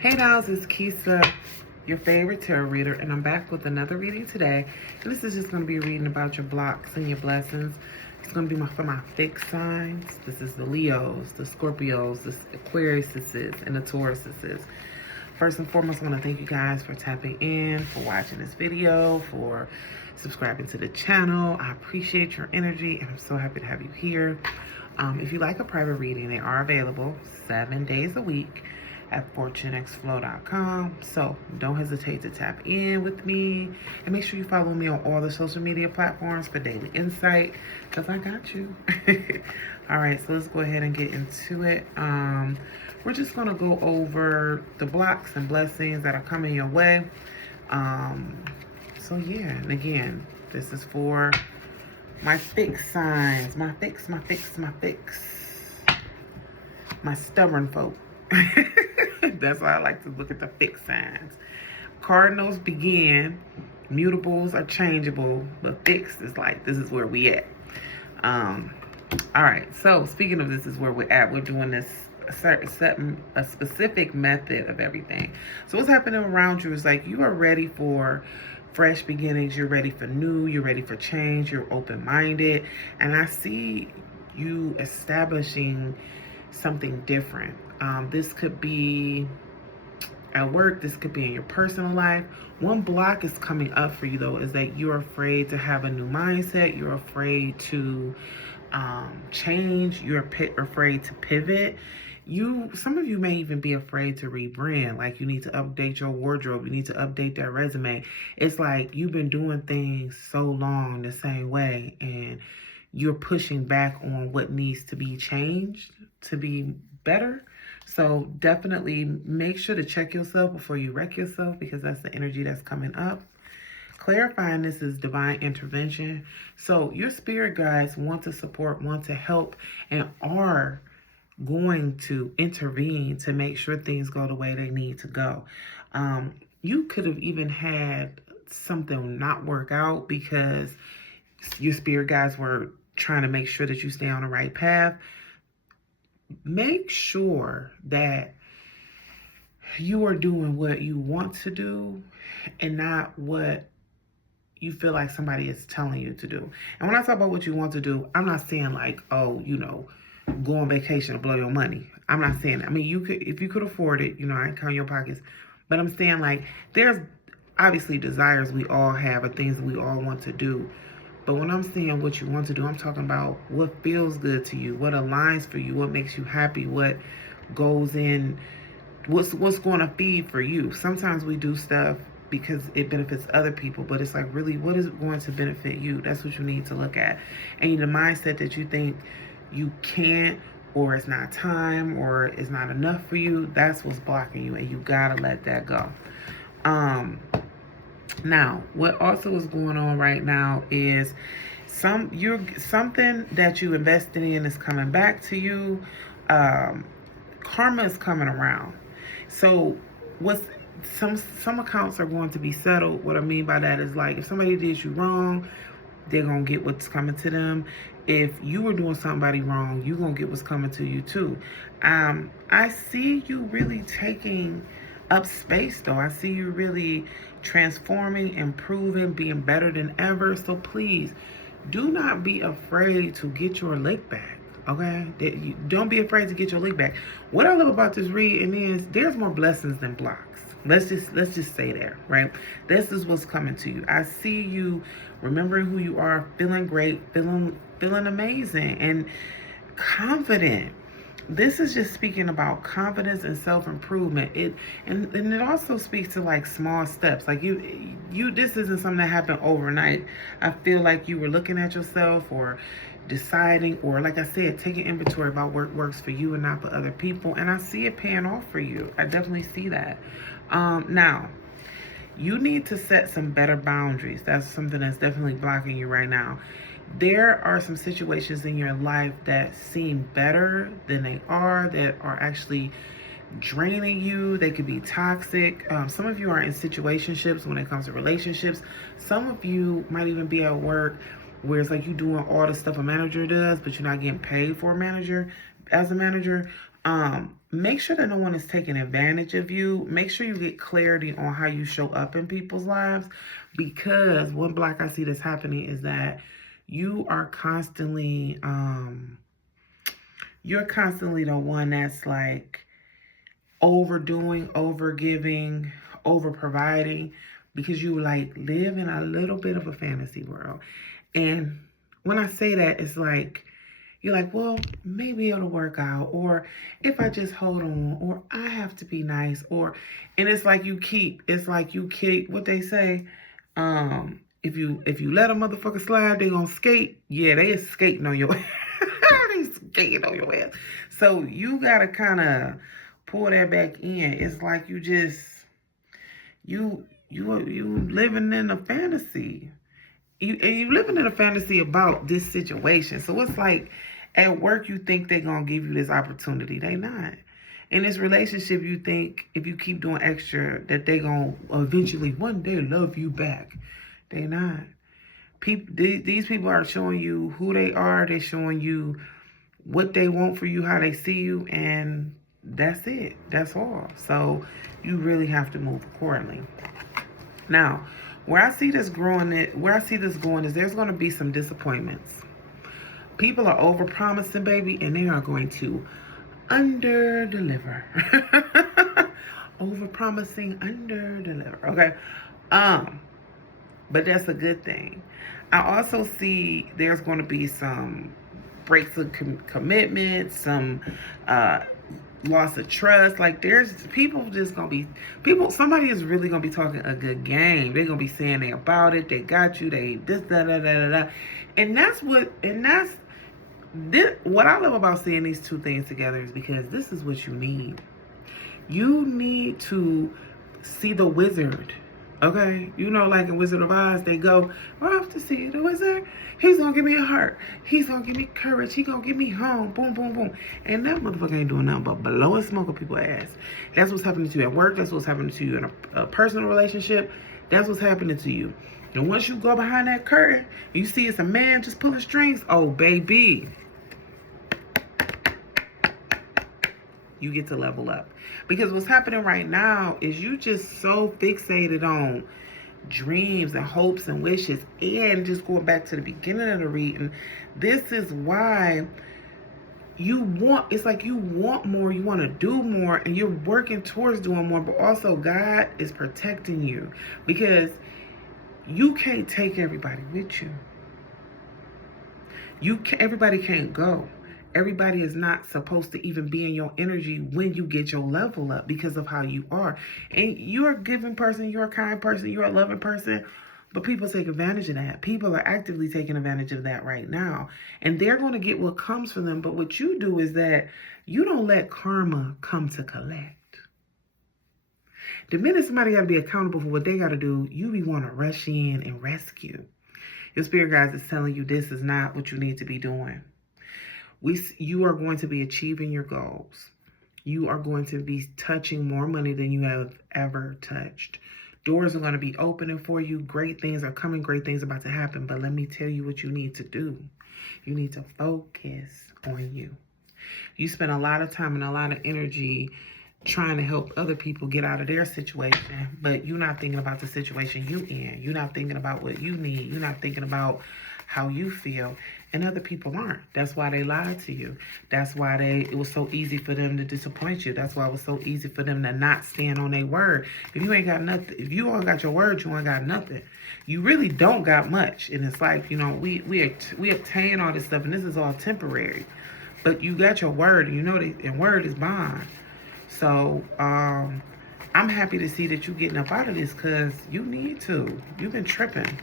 Hey dolls, it's Kisa, your favorite tarot reader, and I'm back with another reading today. And this is just going to be a reading about your blocks and your blessings. It's going to be for my fixed signs. This is the Leos, the Scorpios, the Aquariuses, and the Tauruses. First and foremost, I want to thank you guys for tapping in, for watching this video, for subscribing to the channel. I appreciate your energy, and I'm so happy to have you here. If you like a private reading, they are available 7 days a week at fortunexflow.com. So don't hesitate to tap in with me, and make sure you follow me on all the social media platforms for daily insight, because I got you. All right, so let's go ahead and get into it. We're just going to go over the blocks and blessings that are coming your way. So yeah, and again, this is for my fixed signs, my stubborn folk. That's why I like to look at the fixed signs. Cardinals begin, mutables are changeable, but fixed is like, this is where we at. All right, so speaking of this is where we're at, we're doing this a specific method of everything. So what's happening around you is like you are ready for fresh beginnings, you're ready for new, you're ready for change, you're open-minded, and I see you establishing something different. This could be at work, this could be in your personal life. One block is coming up for you though is that you're afraid to have a new mindset, you're afraid to change, you're afraid to pivot. Some of you may even be afraid to rebrand, like you need to update your wardrobe, you need to update that resume. It's like you've been doing things so long the same way, and you're pushing back on what needs to be changed to be better. So definitely make sure to check yourself before you wreck yourself, because that's the energy that's coming up. Clarifying this is divine intervention. So your spirit guides want to support, want to help, and are going to intervene to make sure things go the way they need to go. You could have even had something not work out because your spirit guides were trying to make sure that you stay on the right path. Make sure that you are doing what you want to do and not what you feel like somebody is telling you to do. And when I talk about what you want to do, I'm not saying like, oh, go on vacation to blow your money. I'm not saying that. I mean, you could, if you could afford it, I ain't count your pockets. But I'm saying like, there's obviously desires we all have or things that we all want to do. But when I'm saying what you want to do, I'm talking about what feels good to you, what aligns for you, what makes you happy, what goes in, what's going to feed for you. Sometimes we do stuff because it benefits other people, but it's like, really, what is going to benefit you? That's what you need to look at. And the mindset that you think you can't, or it's not time, or it's not enough for you, that's what's blocking you, and you gotta let that go. Now, what also is going on right now is something that you invested in is coming back to you. Karma is coming around. So some accounts are going to be settled. What I mean by that is like if somebody did you wrong, they're going to get what's coming to them. If you were doing somebody wrong, you're going to get what's coming to you too. I see you really taking up space though. I see you really transforming, improving, being better than ever. So please do not be afraid to get your lick back. Okay? Don't be afraid to get your lick back. What I love about this reading is there's more blessings than blocks. Let's just say that, right? This is what's coming to you. I see you remembering who you are, feeling great, feeling amazing and confident. This is just speaking about confidence and self-improvement. And it also speaks to like small steps. Like you this isn't something that happened overnight. I feel like you were looking at yourself or deciding, or like I said, taking inventory about what works for you and not for other people. And I see it paying off for you. I definitely see that. Now, you need to set some better boundaries. That's something that's definitely blocking you right now. There are some situations in your life that seem better than they are, that are actually draining you. They could be toxic. Some of you are in situationships when it comes to relationships. Some of you might even be at work where it's like you doing all the stuff a manager does, but you're not getting paid for a manager as a manager. make sure that no one is taking advantage of you. Make sure you get clarity on how you show up in people's lives, because one block I see that's happening is that you are constantly you're constantly the one that's like overdoing, overgiving, over providing, because you like live in a little bit of a fantasy world. And when I say that, it's like you're like, well, maybe it'll work out, or if I just hold on, or I have to be nice, or, and it's like you keep what they say, if you let a motherfucker slide, they gonna skate. Yeah, they is skating on your they skating on your ass. So you gotta kind of pull that back in. It's like you just you living in a fantasy. You living in a fantasy about this situation. So it's like at work you think they're gonna give you this opportunity. They not. In this relationship, you think if you keep doing extra that they gonna eventually one day love you back. They not. These people are showing you who they are. They're showing you what they want for you, how they see you, and that's it. That's all. So you really have to move accordingly. Now, where I see this going is there's going to be some disappointments. People are over promising, baby, and they are going to under deliver. Over promising, under deliver. Okay. But that's a good thing. I also see there's going to be some breaks of commitment, some loss of trust. Like there's somebody is really gonna be talking a good game. They're gonna be saying they about it, they got you, they this, da da da da da. That's what I love about seeing these two things together, is because this is what you need. You need to see the wizard. Okay, you know, like in Wizard of Oz, they go, we're off to see the wizard. He's gonna give me a heart. He's gonna give me courage. He's gonna get me home. Boom, boom, boom. And that motherfucker ain't doing nothing but blowing smoke up people's ass. That's what's happening to you at work. That's what's happening to you in a personal relationship. That's what's happening to you. And once you go behind that curtain, you see it's a man just pulling strings. Oh, baby, you get to level up. Because what's happening right now is you just so fixated on dreams and hopes and wishes. And just going back to the beginning of the reading, this is why it's like you want more, you want to do more, and you're working towards doing more, but also God is protecting you, because you can't take everybody with you. Everybody can't go. Everybody is not supposed to even be in your energy when you get your level up, because of how you are. And you're a giving person, you're a kind person, you're a loving person, but people take advantage of that. People are actively taking advantage of that right now. And they're going to get what comes for them. But what you do is that you don't let karma come to collect. The minute somebody got to be accountable for what they got to do, you be want to rush in and rescue. Your spirit guides is telling you this is not what you need to be doing. You are going to be achieving your goals. You are going to be touching more money than you have ever touched. Doors are going to be opening for you. Great things are coming. Great things are about to happen. But let me tell you what you need to do. You need to focus on you. You spend a lot of time and a lot of energy trying to help other people get out of their situation, but you're not thinking about the situation you in. You're not thinking about what you need. You're not thinking about how you feel. And other people aren't. That's why they lied to you. That's why it was so easy for them to disappoint you. That's why it was so easy for them to not stand on their word. If you ain't got nothing, if you ain't got your word, you ain't got nothing. You really don't got much in this life. You know, we obtain all this stuff, and this is all temporary. But you got your word, and you know that, and word is bond. So I'm happy to see that you're getting up out of this, because you need to. You've been tripping.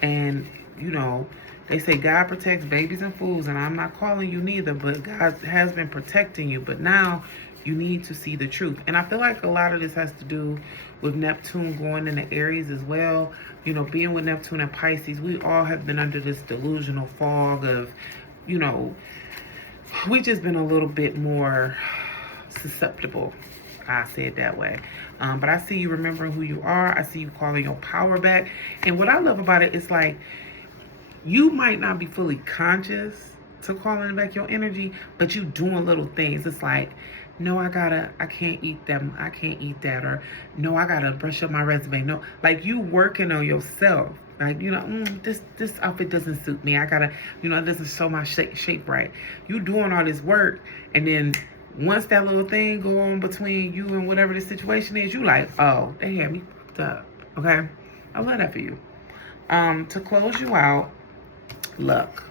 And, you know, they say God protects babies and fools, and I'm not calling you neither, but God has been protecting you. But now you need to see the truth. And I feel like a lot of this has to do with Neptune going into Aries as well. You know, being with Neptune and Pisces, we all have been under this delusional fog of, you know, we just been a little bit more susceptible. I say it that way. But I see you remembering who you are. I see you calling your power back. And what I love about it is, like, you might not be fully conscious to calling back your energy, but you doing little things. It's like no, I can't eat them. I can't eat that. Or no, I gotta brush up my resume. No, like you working on yourself. Like, you know, this outfit doesn't suit me. I gotta, you know, it doesn't show my shape right. You doing all this work, and then once that little thing go on between you and whatever the situation is, you like, oh, they had me fucked up. Okay, I love that for you. To close you out, luck.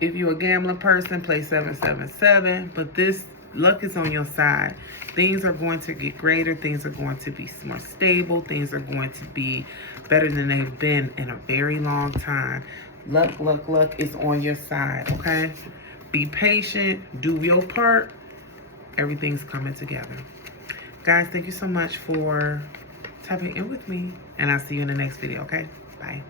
If you're a gambling person, play 777. But this luck is on your side. Things are going to get greater. Things are going to be more stable. Things are going to be better than they've been in a very long time. Luck is on your side, okay? Be patient. Do your part. Everything's coming together. Guys, thank you so much for tapping in with me. And I'll see you in the next video, okay? Bye.